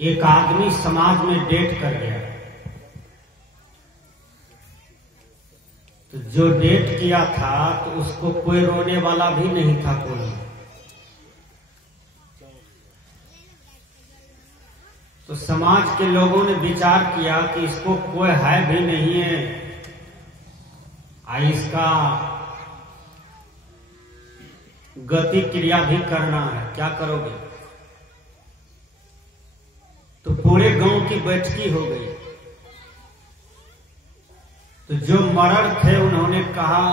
एक आदमी समाज में डेट कर गया, तो जो डेट किया था तो उसको कोई रोने वाला भी नहीं था कोई। तो समाज के लोगों ने विचार किया कि इसको कोई है भी नहीं है, इसका गति क्रिया भी करना है, क्या करोगे? तो पूरे गांव की बैठकी हो गई। तो जो मर्द थे उन्होंने कहा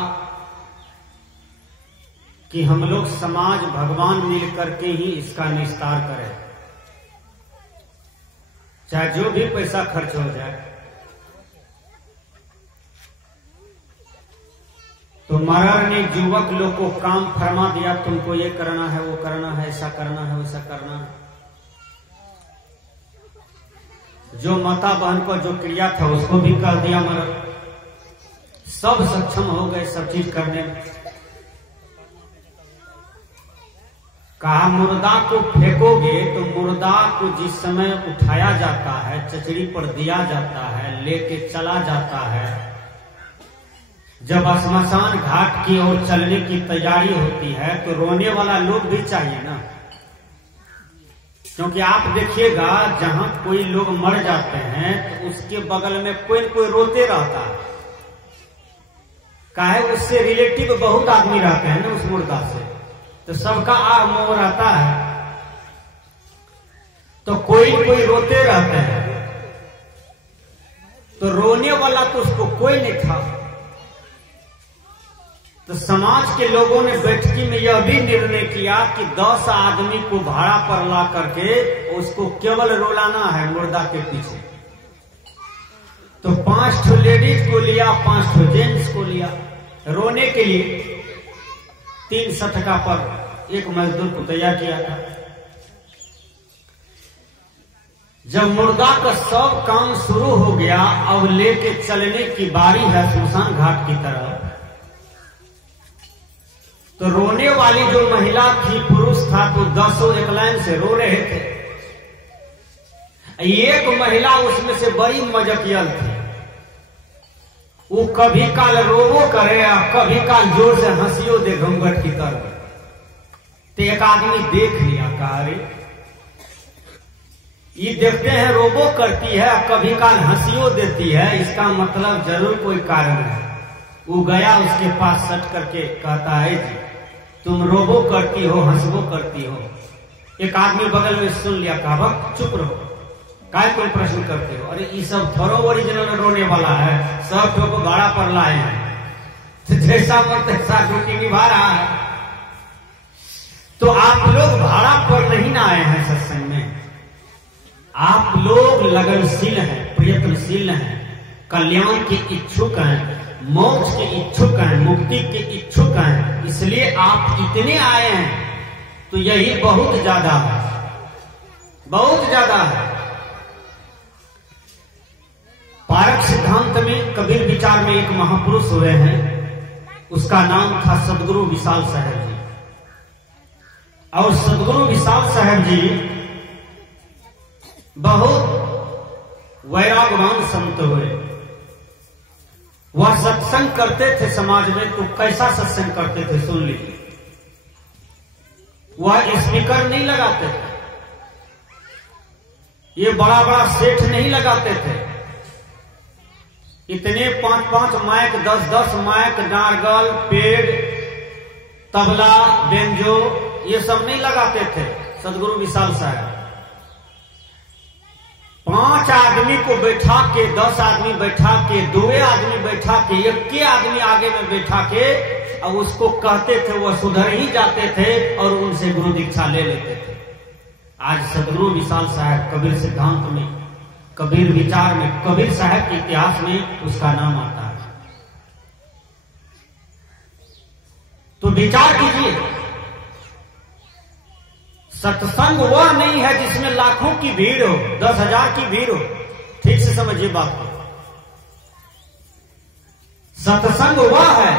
कि हम लोग समाज भगवान मिल करके ही इसका निस्तार करें, चाहे जो भी पैसा खर्च हो जाए। तो महाराज ने युवक लोग को काम फरमा दिया, तुमको ये करना है, वो करना है, ऐसा करना है, वैसा करना है। जो माता बहन को जो क्रिया था उसको भी कर दिया महाराज। सब सक्षम हो गए सब चीज करने में। कहा मुर्दा को फेंकोगे तो मुर्दा को जिस समय उठाया जाता है, चचड़ी पर दिया जाता है, लेके चला जाता है, जब श्मशान घाट की ओर चलने की तैयारी होती है तो रोने वाला लोग भी चाहिए ना। क्योंकि आप देखिएगा जहां कोई लोग मर जाते हैं तो उसके बगल में कोई न कोई रोते रहता है। काहे उससे रिलेटिव बहुत आदमी रहते हैं ना उस मुर्दा से, तो सबका आह मोह रहता है, तो कोई कोई रोते रहते हैं। तो रोने वाला तो उसको कोई नहीं था। तो समाज के लोगों ने बैठकी में यह भी निर्णय किया कि 10 आदमी को भाड़ा पर ला करके उसको केवल रुलाना है मुर्दा के पीछे। तो 5 ठो लेडीज को लिया, 5 ठो जेंट्स को लिया रोने के लिए। 3 सटका पर एक मजदूर को तैयार किया था। जब मुर्दा का सब काम शुरू हो गया, अब लेके चलने की बारी है श्मशान घाट की तरफ। तो रोने वाली जो महिला थी, पुरुष था, तो 10 एक लाइन से रो रहे थे। एक महिला उसमें से बड़ी मजकियल थी, वो कभी काल रोवो करे और कभी काल जोर से हंसियो दे घूंघट की तरफ। तो एक आदमी देख लिया, कहा अरे ये देखते हैं रोबो करती है और कभी काल हंसियो देती है, इसका मतलब जरूर कोई कारण है। वो गया उसके पास सट करके कहता है जी तुम रोबो करती हो, हंसबो करती हो। एक आदमी बगल में सुन लिया, कहा चुप रहो, काय कोई प्रश्न करते हो? अरे ये सब थोड़ा ओरिजिनल रोने वाला है, सब को भाड़ा पर लाए हैं, तो जैसा पर तैसा ड्यूटी निभा रहा है। तो आप लोग भाड़ा पर नहीं ना आए हैं सत्संग में, आप लोग लगनशील हैं, प्रयत्नशील हैं, कल्याण के इच्छुक हैं, मोक्ष के इच्छुक हैं, मुक्ति के इच्छुक हैं, इसलिए आप इतने आए हैं। तो यही बहुत ज्यादा है, बहुत ज्यादा है। पारक सिद्धांत में कबीर विचार में एक महापुरुष हुए हैं, उसका नाम था सदगुरु विशाल साहब जी। और सदगुरु विशाल साहब जी बहुत वैरागवान संत हुए। वह सत्संग करते थे समाज में, तो कैसा सत्संग करते थे सुन लीजिए। वह स्पीकर नहीं लगाते थे, ये बड़ा बड़ा सेठ नहीं लगाते थे, इतने 5-5 माइक, 10-10 माइक, नारगल, पेड़, तबला, बेंजो, ये सब नहीं लगाते थे सदगुरु विशाल साहब। 5 आदमी को बैठा के, 10 आदमी बैठा के, 2 आदमी बैठा के, 1 आदमी आगे में बैठा के, और उसको कहते थे, वह सुधर ही जाते थे और उनसे गुरु दीक्षा ले लेते थे। आज सदगुरु विशाल साहब कबीर सिद्धांत में, कबीर विचार में, कबीर साहब के इतिहास में उसका नाम आता है। तो विचार कीजिए, सत्संग वह नहीं है जिसमें लाखों की भीड़ हो, 10,000 की भीड़ हो। ठीक से समझिए बात को। सत्संग वह है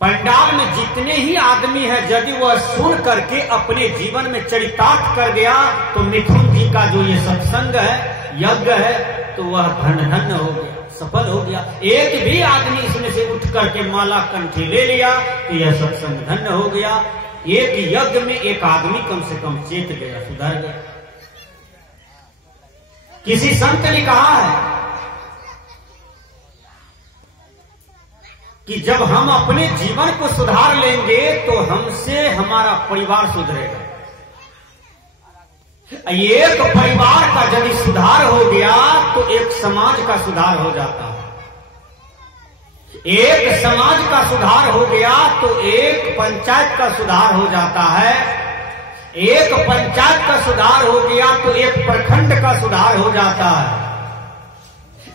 पंडाल में जितने ही आदमी हैं, यदि वह सुन करके अपने जीवन में चरितार्थ कर गया तो मिथुन जी का जो ये सत्संग है, यज्ञ है, तो वह धन्य हो गया, सफल हो गया। एक भी आदमी इसमें से उठ करके माला कंठी ले लिया तो यह सत्संग धन्य हो गया। एक यज्ञ में एक आदमी कम से कम चेत गया, सुधर गया। किसी संत ने कहा है कि जब हम अपने जीवन को सुधार लेंगे तो हमसे हमारा परिवार सुधरेगा। एक परिवार का यदि सुधार हो गया तो एक समाज का सुधार हो जाता है। एक समाज का सुधार हो गया तो एक पंचायत का सुधार हो जाता है। एक पंचायत का सुधार हो गया तो एक प्रखंड का सुधार हो जाता है।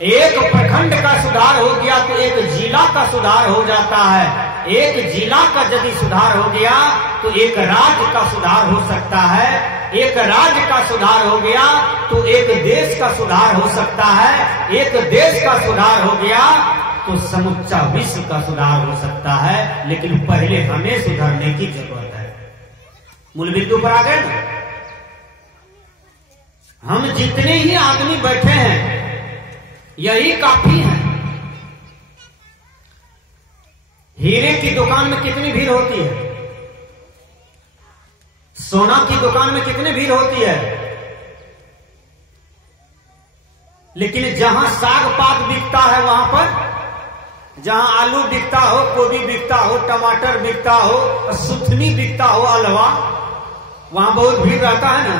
एक प्रखंड का सुधार हो गया तो एक जिला का सुधार हो जाता है। एक जिला का यदि सुधार हो गया तो एक राज्य का सुधार हो सकता है। एक राज्य का सुधार हो गया तो एक देश का सुधार हो सकता है। एक देश का सुधार हो गया तो समुच्चा विश्व का सुधार हो सकता है। लेकिन पहले हमें सुधरने की जरूरत है। मूल बिंदु पर आ गए ना। हम जितने ही आदमी बैठे हैं यही काफी है। हीरे की दुकान में कितनी भीड़ होती है? सोना की दुकान में कितनी भीड़ होती है? लेकिन जहां साग पात बिकता है वहां पर, जहां आलू बिकता हो, गोभी बिकता हो, टमाटर बिकता हो, सुथनी बिकता हो, अलवा, वहां बहुत भीड़ रहता है ना।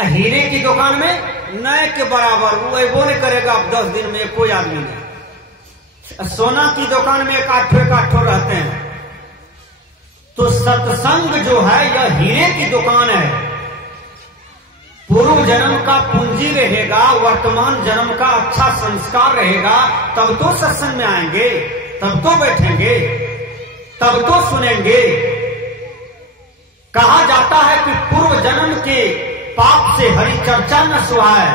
हीरे की दुकान में नए के बराबर वो नहीं करेगा। अब 10 दिन में कोई आदमी नहीं। सोना की दुकान में एक आठों रहते हैं। तो सत्संग जो है यह हीरे की दुकान है। पूर्व जन्म का पूंजी रहेगा, वर्तमान जन्म का अच्छा संस्कार रहेगा, तब तो सत्संग में आएंगे, तब तो बैठेंगे, तब तो सुनेंगे। कहा जाता है कि पूर्व जन्म के पाप से हरि चर्चा न सुहाए।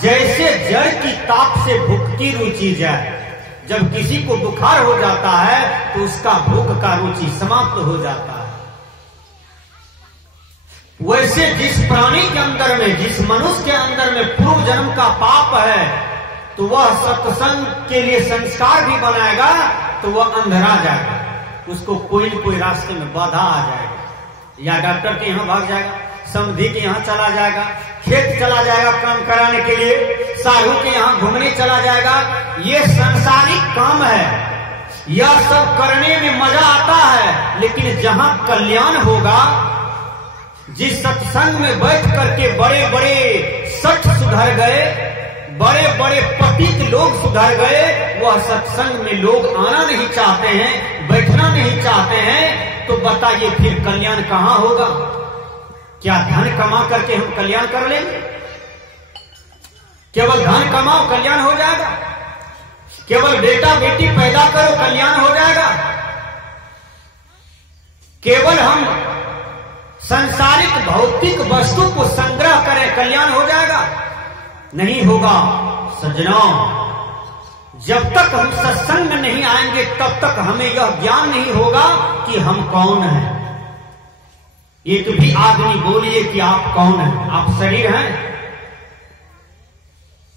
जैसे जड़ की ताप से भूख की रुचि जाए। जब किसी को बुखार हो जाता है तो उसका भूख का रुचि समाप्त हो जाता है। वैसे जिस प्राणी के अंदर में, जिस मनुष्य के अंदर में पूर्व जन्म का पाप है तो वह सत्संग के लिए संस्कार भी बनाएगा तो वह अंधरा जाएगा। उसको कोई न कोई रास्ते में बाधा आ जाएगा। या डॉक्टर के यहां भाग जाएगा, समधी के यहां चला जाएगा, खेत चला जाएगा काम कराने के लिए, साधु के यहां घूमने चला जाएगा। ये सांसारिक काम है। यह सब करने में मजा आता है। लेकिन जहां कल्याण होगा, जिस सत्संग में बैठ करके बड़े बड़े सठ सुधर गए, बड़े बड़े पतित लोग सुधर गए, वह सत्संग में लोग आना नहीं चाहते हैं, बैठना नहीं चाहते हैं, तो बताइए फिर कल्याण कहां होगा? क्या धन कमा करके हम कल्याण कर लेंगे? केवल धन कमाओ कल्याण हो जाएगा? केवल बेटा बेटी पैदा करो कल्याण हो जाएगा? केवल हम सांसारिक भौतिक वस्तु को संग्रह करें कल्याण हो जाएगा? नहीं होगा। सज्जनों, जब तक हम सत्संग में नहीं आएंगे तब तक हमें यह ज्ञान नहीं होगा कि हम कौन हैं। एक भी आदमी बोलिए कि आप कौन हैं? आप शरीर हैं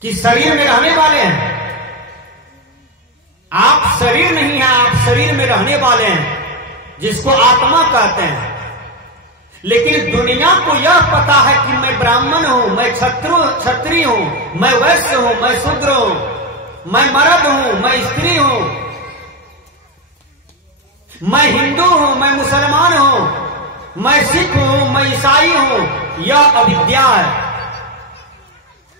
कि शरीर में रहने वाले हैं? आप शरीर नहीं हैं, आप शरीर में रहने वाले हैं, जिसको आत्मा कहते हैं। लेकिन दुनिया को यह पता है कि मैं ब्राह्मण हूं, मैं क्षत्रिय हूं, मैं वैश्य हूं, मैं शूद्र हूं, मैं मर्द हूं, मैं स्त्री हूं, मैं हिंदू हूं, मैं मुसलमान हूं, मैं सिख हूं, मैं ईसाई हूं। यह अविद्या है।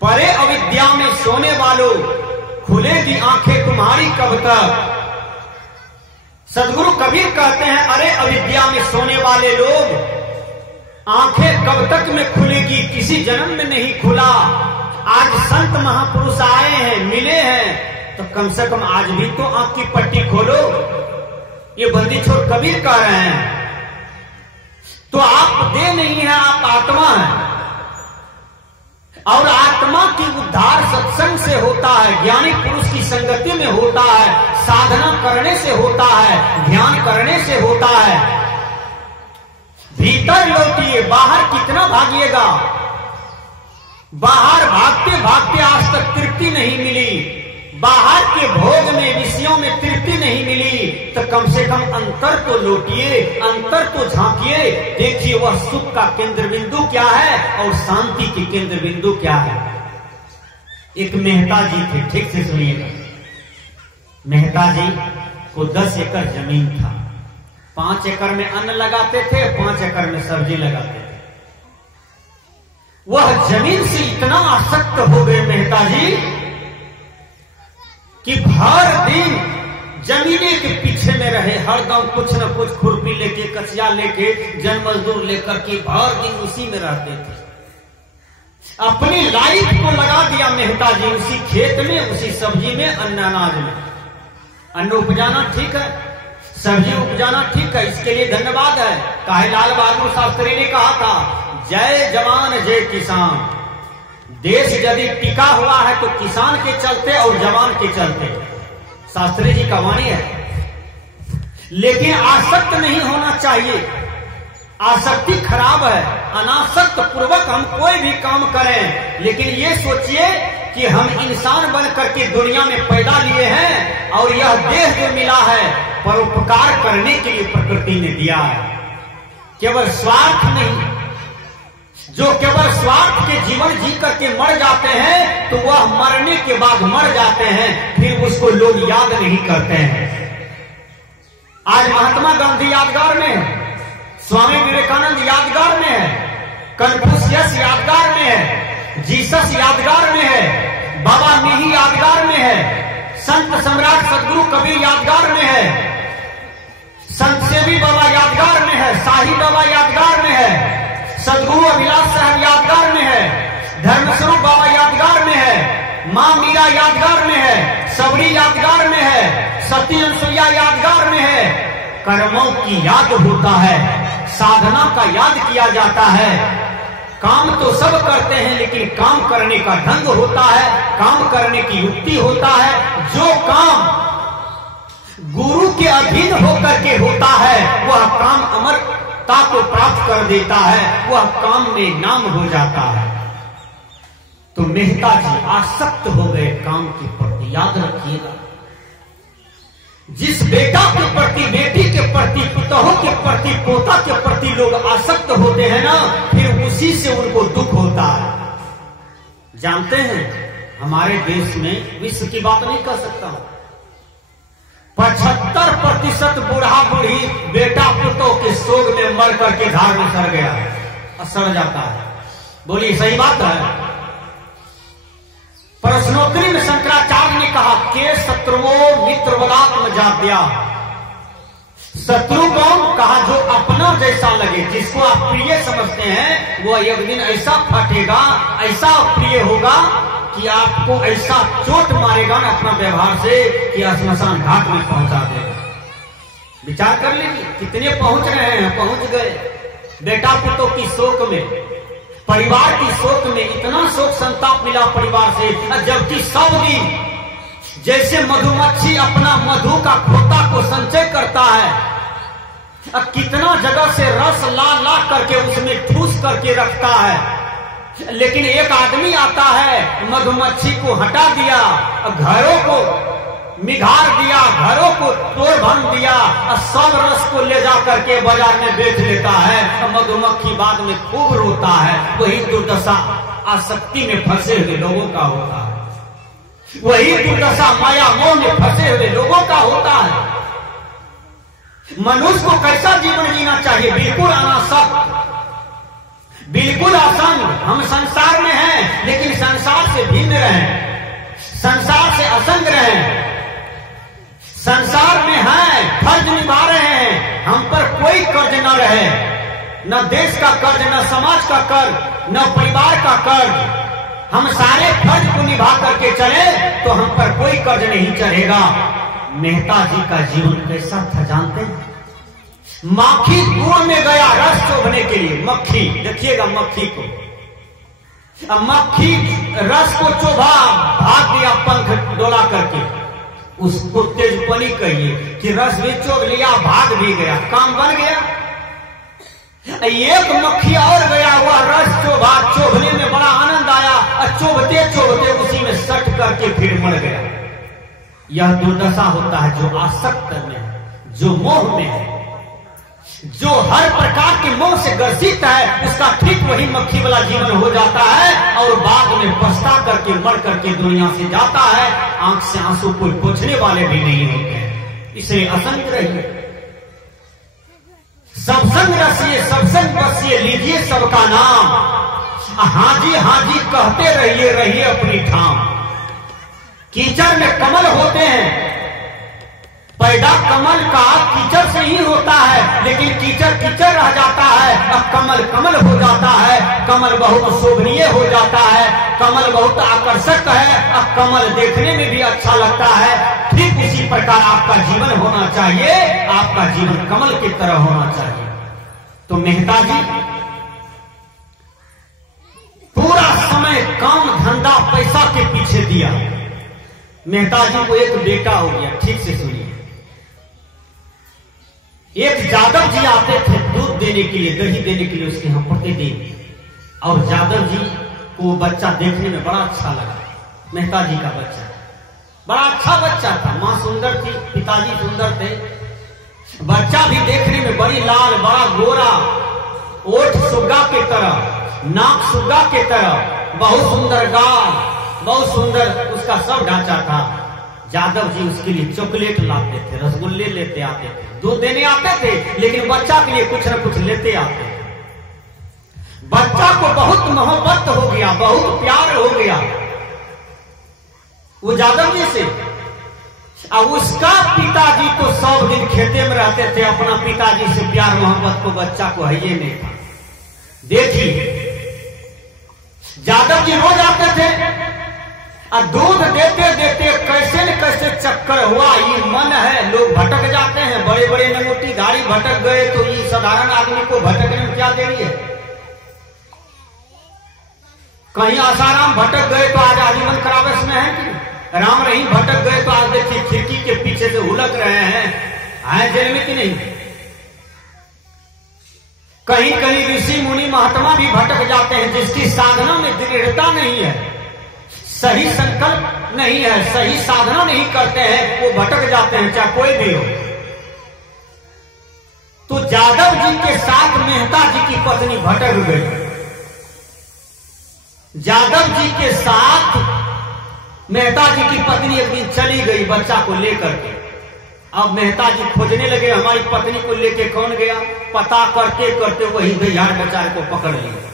परे अविद्या में सोने वालों, खुलेगी आंखें तुम्हारी कब तक? सदगुरु कबीर कहते हैं, अरे अविद्या में सोने वाले लोग, आंखें कब तक में खुलेगी? किसी जन्म में नहीं खुला। आज संत महापुरुष आए हैं, मिले हैं, तो कम से कम आज भी तो आंख की पट्टी खोलो। ये बंदी छोड़ कबीर कह रहे हैं। तो आप देह नहीं है, आप आत्मा है। और आत्मा की उद्धार सत्संग से होता है, ज्ञानी पुरुष की संगति में होता है, साधना करने से होता है, ध्यान करने से होता है। भीतर लौटिए, बाहर कितना भागिएगा। बाहर भागते भागते आज तक तृप्ति नहीं मिली, बाहर के भोग में, विषयों में तृप्ति नहीं मिली, तो कम से कम अंतर तो लौटिए, अंतर तो झांकिए, देखिए वह सुख का केंद्र बिंदु क्या है और शांति की केंद्र बिंदु क्या है। एक मेहता जी थे, ठीक से सुनिएगा। मेहता जी को 10 एकड़ जमीन था। 5 एकड़ में अन्न लगाते थे, 5 एकड़ में सब्जी लगाते थे। वह जमीन से इतना आसक्त हो गए मेहता जी कि हर दिन जमीने के पीछे में रहे, हरदम कुछ न कुछ खुरपी लेके, कचिया लेके, जन मजदूर लेकर के हर दिन उसी में रहते थे। अपनी लाइफ को लगा दिया मेहता जी उसी खेत में, उसी सब्जी में, अन्न अनाज में। अन्न उपजाना ठीक है, सब्जी उपजाना ठीक है, इसके लिए धन्यवाद है। काहे लाल बहादुर शास्त्री ने कहा था, जय जवान जय किसान। देश यदि टिका हुआ है तो किसान के चलते और जवान के चलते, शास्त्री जी का वाणी है। लेकिन आसक्त नहीं होना चाहिए, आसक्ति खराब है। अनासक्त पूर्वक हम कोई भी काम करें, लेकिन ये सोचिए कि हम इंसान बन करके दुनिया में पैदा लिए हैं और यह देह जो मिला है परोपकार करने के लिए प्रकृति ने दिया है, केवल स्वार्थ नहीं। जो केवल स्वार्थ के जीवन जी करके मर जाते हैं तो वह मरने के बाद मर जाते हैं, फिर उसको लोग याद नहीं करते हैं। आज महात्मा गांधी यादगार में है, स्वामी विवेकानंद यादगार में है, कन्फ्यूशियस यादगार में है, जीसस यादगार में है, बाबा मिही यादगार में है, संत सम्राट सदगुरु कबीर यादगार में है, संत सेवी बाबा यादगार में है, शाही बाबा यादगार में है, सदगुरु अभिलाष साहब यादगार में है, धर्मस्वरूप बाबा यादगार में है, मां मीरा यादगार में है, सबरी यादगार में है, सती अनुसुईया यादगार में है। कर्मों की याद होता है, साधना का याद किया जाता है। काम तो सब करते हैं, लेकिन काम करने का ढंग होता है, काम करने की युक्ति होता है। जो काम गुरु के अधीन होकर के होता है वह काम अमरता को प्राप्त कर देता है, वह काम में नाम हो जाता है। तो मेहता जी आसक्त हो गए काम के प्रति। याद रखिएगा, जिस बेटा के प्रति, बेटी के प्रति, पुतों के प्रति, पोता के प्रति लोग आसक्त होते हैं ना, फिर उसी से उनको दुख होता है। जानते हैं हमारे देश में, विश्व की बात नहीं कर सकता हूं, 75% बूढ़ा बूढ़ी बेटा पुतों के शोक में मर करके धार में सड़ गया और सड़ जाता है। बोलिए सही बात है? प्रश्नोत्तरी में शंकराचार्य ने कहा के शत्रुओं मित्रवदात्म जात्या। शत्रु कौन? कहा जो अपना जैसा लगे, जिसको आप प्रिय समझते हैं वो एक दिन ऐसा फटेगा, ऐसा प्रिय होगा कि आपको ऐसा चोट मारेगा ना अपना व्यवहार से कि श्मशान घाट में पहुंचा देगा। विचार कर लीजिए कितने पहुंच रहे हैं, पहुंच गए। बेटा पुतों की शोक में, परिवार की शोक में, इतना शोक संताप मिला परिवार से, जबकि सब दिन जैसे मधुमक्खी अपना मधु का खोता को संचय करता है, कितना जगह से रस ला ला करके उसमें ठूस करके रखता है, लेकिन एक आदमी आता है, मधुमक्खी को हटा दिया, घरों को निगार दिया, घरों को तोड़ भंग दिया और सब रस को ले जा करके बाजार में बेच लेता है। मधुमक्खी बाद में खूब रोता है। वही दुर्दशा आसक्ति में फंसे हुए लोगों का होता है, वही दुर्दशा माया मोह में फंसे हुए लोगों का होता है। मनुष्य को कैसा जीवन जीना चाहिए? बिल्कुल अनासक्त, बिल्कुल असंग। हम संसार में हैं लेकिन संसार से भिन्न रहें, संसार से असंग रहें। संसार में हैं, फर्ज निभा रहे हैं, हम पर कोई कर्ज न रहे, न देश का कर्ज, न समाज का कर्ज, न परिवार का कर्ज। हम सारे फर्ज को निभा करके चले तो हम पर कोई कर्ज नहीं चढ़ेगा। मेहता जी का जीवन कैसा था जानते हैं? माखी कुआं में गया रस चोभने के लिए। मक्खी, देखिएगा मक्खी को, अब मक्खी रस को चोभा, भाग दिया पंख डोला करके। उसको तेजपनी कहिए कि रस भी चोभ लिया, भाग भी गया, काम बन गया। एक मक्खी और गया हुआ, रस चोभा, चोभने में बड़ा आनंद आया और चोभते चोभते उसी में सट करके फिर मर गया। यह दुर्दशा होता है जो आसक्त में है, जो मोह में है, जो हर प्रकार के मोह से ग्रसित है। उसका ठीक वही मक्खी वाला जीवन हो जाता है और बाद में पछता करके मर करके दुनिया से जाता है। आंख से आंसू कोई पोंछने वाले भी नहीं होते हैं। इसलिए असंग रहिए, सबसंग रसिए, सबसंग बसिए, लीजिए सबका नाम। हाजी हाजी कहते रहिए, रहिए अपनी ठाम। कीचड़ में कमल होते हैं, पैदा कमल का कीचड़ से ही होता है, लेकिन कीचड़ कीचड़ रह जाता है। अब कमल कमल हो जाता है, कमल बहुत शोभनीय हो जाता है, कमल बहुत आकर्षक है, अब कमल देखने में भी अच्छा लगता है। ठीक उसी प्रकार आपका जीवन होना चाहिए, आपका जीवन कमल की तरह होना चाहिए। तो मेहता जी पूरा समय काम धंधा पैसा के पीछे दिया। मेहता जी को एक बेटा हो गया। ठीक से सुनिए, एक यादव जी आते थे दूध देने के लिए, दही देने के लिए उसके यहां प्रतिदिन, और यादव जी को बच्चा देखने में बड़ा अच्छा लगा। मेहता जी का बच्चा बड़ा अच्छा बच्चा था, मां सुंदर थी, पिताजी सुंदर थे। बच्चा भी देखने में बड़ी लाल, बड़ा गोरा, ओठ सुग्गा के तरह, नाक सुग्गा के तरह, बहुत सुंदर गाल, बहुत सुंदर उसका सब ढांचा था। यादव जी उसके लिए चॉकलेट लाते थे, रसगुल्ले लेते आते थे, दूध देने आते थे, लेकिन बच्चा के लिए कुछ न कुछ लेते आते थे। बच्चा को बहुत मोहब्बत हो गया, बहुत प्यार हो गया वो यादव जी से। अब उसका पिताजी तो 100 दिन खेते में रहते थे, अपना पिताजी से प्यार मोहब्बत को बच्चा को है ये नहीं था। देखिए यादव जी रोज आते थे और दूध देते देते कैसे न कैसे चक्कर हुआ, ये मन है, लोग भटक जाते हैं, बड़े बड़े नंगोटी धारी भटक गए, तो ये साधारण आदमी को भटकने में क्या देरी है। कहीं आसाराम भटक गए तो आज आजीवन करावेश में है कि राम रहीम भटक गए तो आज देखिए खिड़की के पीछे से हुलक रहे हैं, आए जेल में कि नहीं। कहीं कहीं ऋषि मुनि महात्मा भी भटक जाते हैं, जिसकी साधना में दृढ़ता नहीं है, सही संकल्प नहीं है, सही साधना नहीं करते हैं, वो भटक जाते हैं, चाहे कोई भी हो। तो यादव जी के साथ मेहता जी की पत्नी भटक गई। यादव जी के साथ मेहता जी की पत्नी एक दिन चली गई बच्चा को लेकर के। अब मेहता जी खोजने लगे, हमारी पत्नी को लेके कौन गया। पता करते करते वही गैयार बेचारे को पकड़ लिया।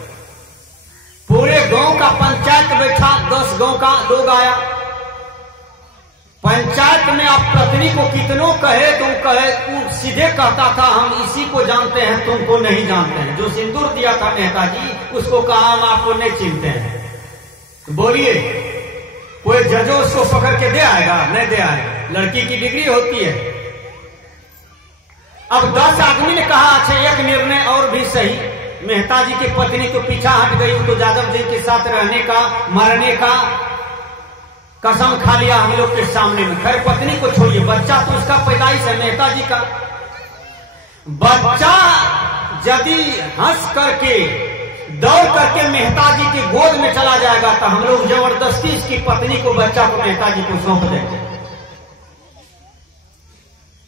पूरे गांव का पंचायत बैठा, 10 गांव का लोग आया। पंचायत में आप पत्नी को कितनों कहे तुम कहे, तू सीधे कहता था हम इसी को जानते हैं, तुमको नहीं जानते हैं। जो सिंदूर दिया था मेहता जी, उसको कहा हम आपको नहीं चिंते हैं। तो बोलिए कोई जजो उसको पकड़ के दे आएगा? नहीं दे आएगा, लड़की की डिग्री होती है। अब 10 आदमी ने कहा अच्छा एक निर्णय और भी सही, मेहता जी की पत्नी तो पीछा हट गई, तो यादव जी के साथ रहने का मरने का कसम खा लिया हम लोग के सामने में। खैर पत्नी को छोड़िए, बच्चा तो उसका पैदाइश है मेहता जी का। बच्चा यदि हंस करके दौड़ करके मेहता जी की गोद में चला जाएगा तो हम लोग जबरदस्ती इसकी पत्नी को, बच्चा को मेहता जी को सौंप देंगे।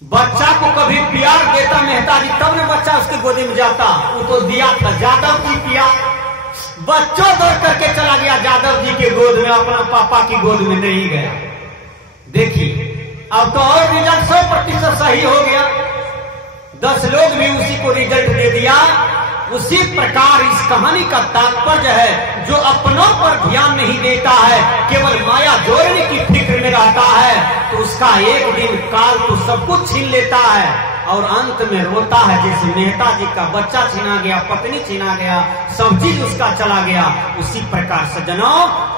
बच्चा को कभी प्यार देता मेहता जी तब न बच्चा उसकी गोदी में जाता, वो तो दिया था। यादव जी पिया, बच्चों दौड़ करके चला गया यादव जी के गोद में, अपना पापा की गोद में नहीं गया। देखिए अब तो और रिजल्ट 100% सही हो गया, 10 लोग भी उसी को रिजल्ट दे दिया। उसी प्रकार इस कहानी का तात्पर्य है, जो अपनों पर ध्यान नहीं देता है, केवल माया जोड़ने की फिक्र में रहता है, तो उसका एक दिन काल तो सब कुछ छीन लेता है और अंत में रोता है। जैसे मेहता जी का बच्चा छीना गया, पत्नी छीना गया, सब चीज उसका चला गया। उसी प्रकार सज्जनों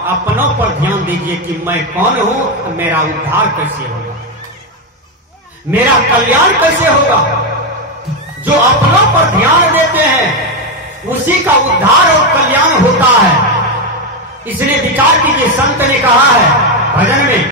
अपनों पर ध्यान दीजिए कि मैं कौन हूं, मेरा उद्धार कैसे होगा, मेरा कल्याण कैसे होगा। जो अपनों पर ध्यान देते हैं उसी का उद्धार और कल्याण होता है। इसलिए विचार कीजिए, संत ने कहा है भजन में।